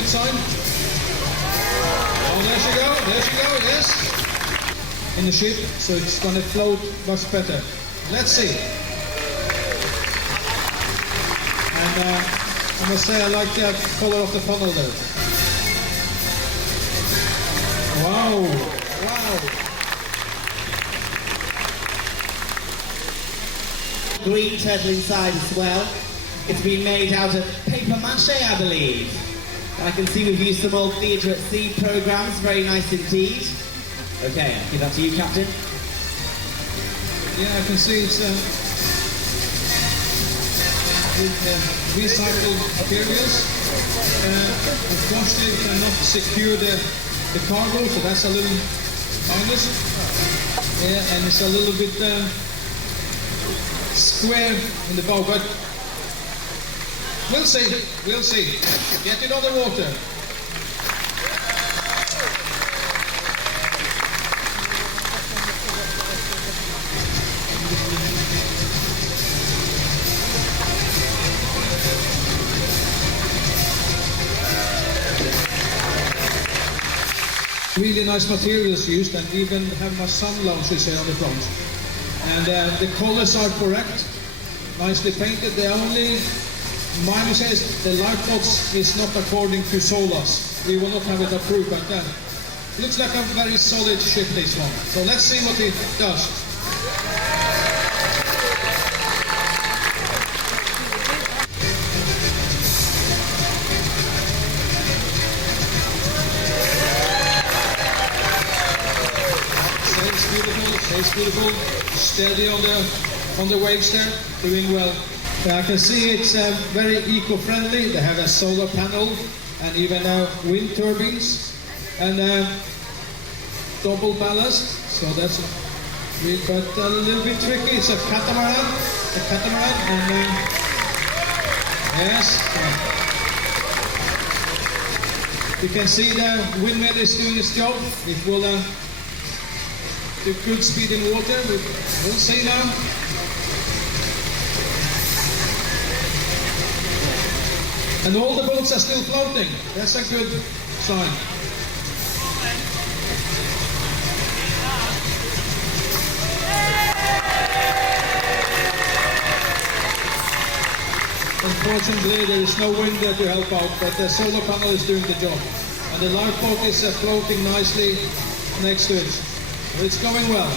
good sign. Oh, there she go, yes. In the ship, so it's going to float much better. Let's see. And I must say I like the color of the funnel there. Wow. Green turtle inside as well. It's been made out of paper mache, I believe. And I can see we've used some old Theatre at Sea programs. Very nice indeed. Okay, I'll give that to you, Captain. Yeah, I can see it's with recycled materials. Of course, they cannot secure the cargo, so that's a little minus. Yeah, and it's a little bit square in the bow, but we'll see. Get it on the water. Really nice materials used, and even have my sun lounges here on the front. And the colors are correct, nicely painted. The only minus is the lifeboats is not according to SOLAS. We will not have it approved, but looks like a very solid ship, this one. So let's see what it does. Sails beautiful, steady on the waves there, doing well. I can see it's very eco-friendly. They have a solar panel and even wind turbines and double ballast. So that's really, but a little bit tricky. It's a catamaran, and yes. You can see the windmill is doing its job. It will do good speed in water. We'll see now. And all the boats are still floating. That's a good sign. Unfortunately, there is no wind there to help out, but the solar panel is doing the job. And the lifeboat is floating nicely next to it. So it's going well.